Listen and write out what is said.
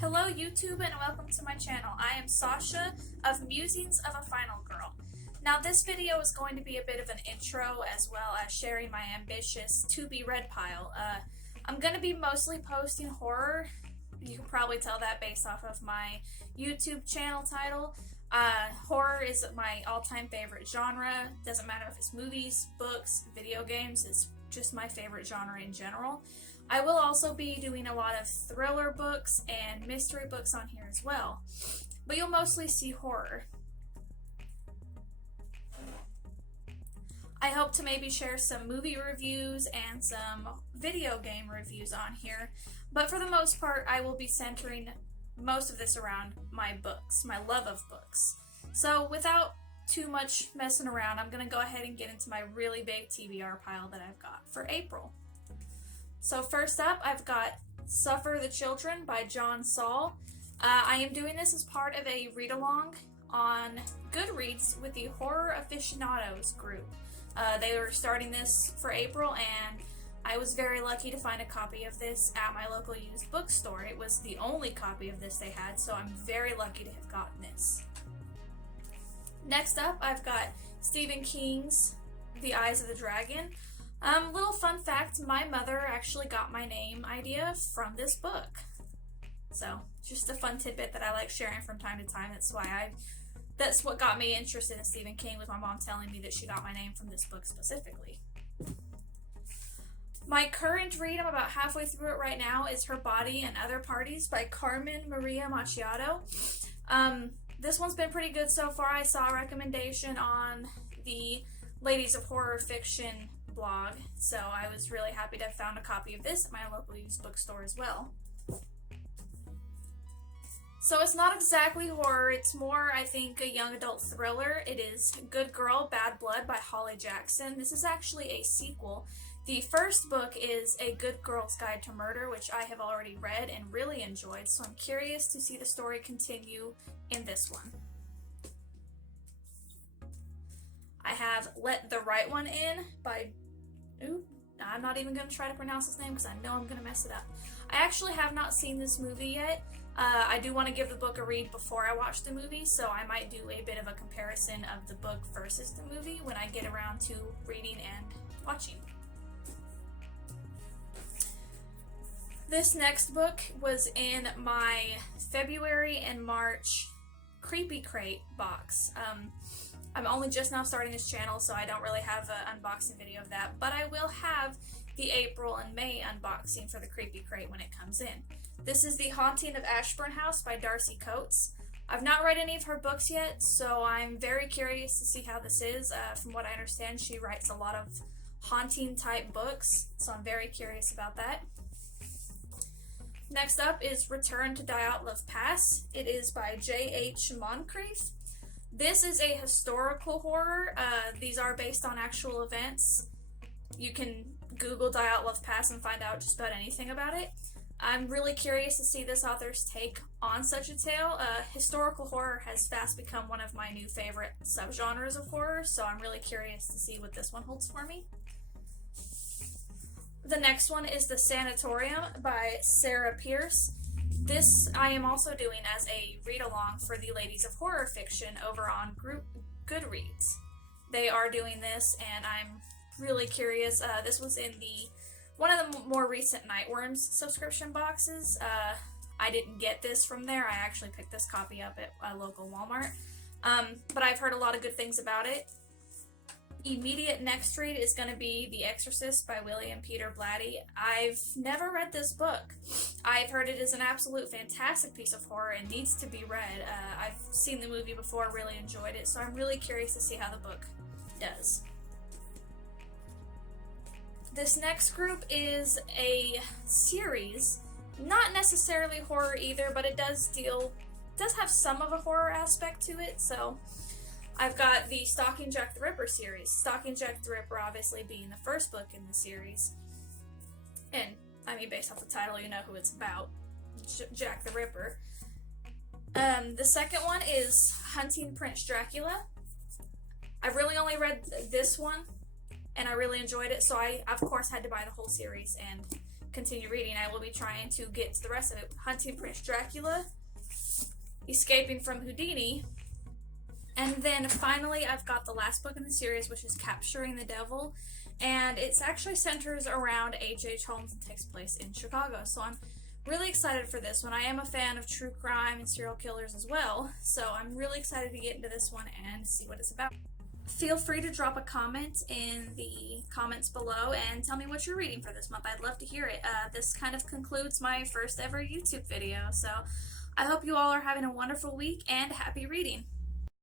Hello YouTube and welcome to my channel. I am Sasha of Musings of a Final Girl. Now this video is going to be a bit of an intro as well as sharing my ambitious to-be-read pile. I'm going to be mostly posting horror. You can probably tell that based off of my YouTube channel title. Horror is my all-time favorite genre. Doesn't matter if it's movies, books, video games, it's just my favorite genre in general. I will also be doing a lot of thriller books and mystery books on here as well, but you'll mostly see horror. I hope to maybe share some movie reviews and some video game reviews on here, but for the most part I will be centering most of this around my books, my love of books. So without too much messing around, I'm going to go ahead and get into my really big TBR pile that I've got for April. So first up, I've got Suffer the Children by John Saul. I am doing this as part of a read-along on Goodreads with the Horror Aficionados group. They were starting this for April, and I was very lucky to find a copy of this at my local used bookstore. It was the only copy of this they had, so I'm very lucky to have gotten this. Next up, I've got Stephen King's The Eyes of the Dragon. Little fun fact, my mother actually got my name idea from this book. So, just a fun tidbit that I like sharing from time to time. That's what got me interested in Stephen King, was my mom telling me that she got my name from this book specifically. My current read, I'm about halfway through it right now, is Her Body and Other Parties by Carmen Maria Machado. This one's been pretty good so far. I saw a recommendation on the Ladies of Horror Fiction blog, so I was really happy to have found a copy of this at my local used bookstore as well. So it's not exactly horror, it's more, I think, a young adult thriller. It is Good Girl, Bad Blood by Holly Jackson. This is actually a sequel. The first book is A Good Girl's Guide to Murder, which I have already read and really enjoyed, so I'm curious to see the story continue in this one. I have Let the Right One In by... I'm not even going to try to pronounce his name because I know I'm going to mess it up. I actually have not seen this movie yet. I do want to give the book a read before I watch the movie, so I might do a bit of a comparison of the book versus the movie when I get around to reading and watching. This next book was in my February and March Creepy Crate box. I'm only just now starting this channel, so I don't really have an unboxing video of that, but I will have the April and May unboxing for the Creepy Crate when it comes in. This is The Haunting of Ashburn House by Darcy Coates. I've not read any of her books yet, so I'm very curious to see how this is. From what I understand, she writes a lot of haunting type books, so I'm very curious about that. Next up is Return to Dyatlov Pass. It is by J.H. Moncrief. This is a historical horror. These are based on actual events. You can Google Dyatlov Pass and find out just about anything about it. I'm really curious to see this author's take on such a tale. Historical horror has fast become one of my new favorite subgenres of horror, so I'm really curious to see what this one holds for me. The next one is The Sanatorium by Sarah Pierce. This I am also doing as a read-along for the Ladies of Horror Fiction over on Goodreads. They are doing this, and I'm really curious. This was in one of the more recent Nightworms subscription boxes. I didn't get this from there. I actually picked this copy up at a local Walmart. But I've heard a lot of good things about it. Immediate next read is going to be The Exorcist by William Peter Blatty. I've never read this book. I've heard it is an absolute fantastic piece of horror and needs to be read. I've seen the movie before, really enjoyed it, so I'm really curious to see how the book does. This next group is a series, not necessarily horror either, but it does have some of a horror aspect to it, so I've got the Stalking Jack the Ripper series. Stalking Jack the Ripper obviously being the first book in the series. And, I mean, based off the title, you know who it's about. Jack the Ripper. The second one is Hunting Prince Dracula. I've really only read this one, and I really enjoyed it, so I, of course, had to buy the whole series and continue reading, I will be trying to get to the rest of it. Hunting Prince Dracula, Escaping from Houdini, and then finally I've got the last book in the series, which is Capturing the Devil, and it's actually centers around H.H. Holmes and takes place in Chicago. So I'm really excited for this one. I am a fan of true crime and serial killers as well, so I'm really excited to get into this one and see what it's about. Feel free to drop a comment in the comments below and tell me what you're reading for this month. I'd love to hear it. This kind of concludes my first ever YouTube video, so I hope you all are having a wonderful week and happy reading.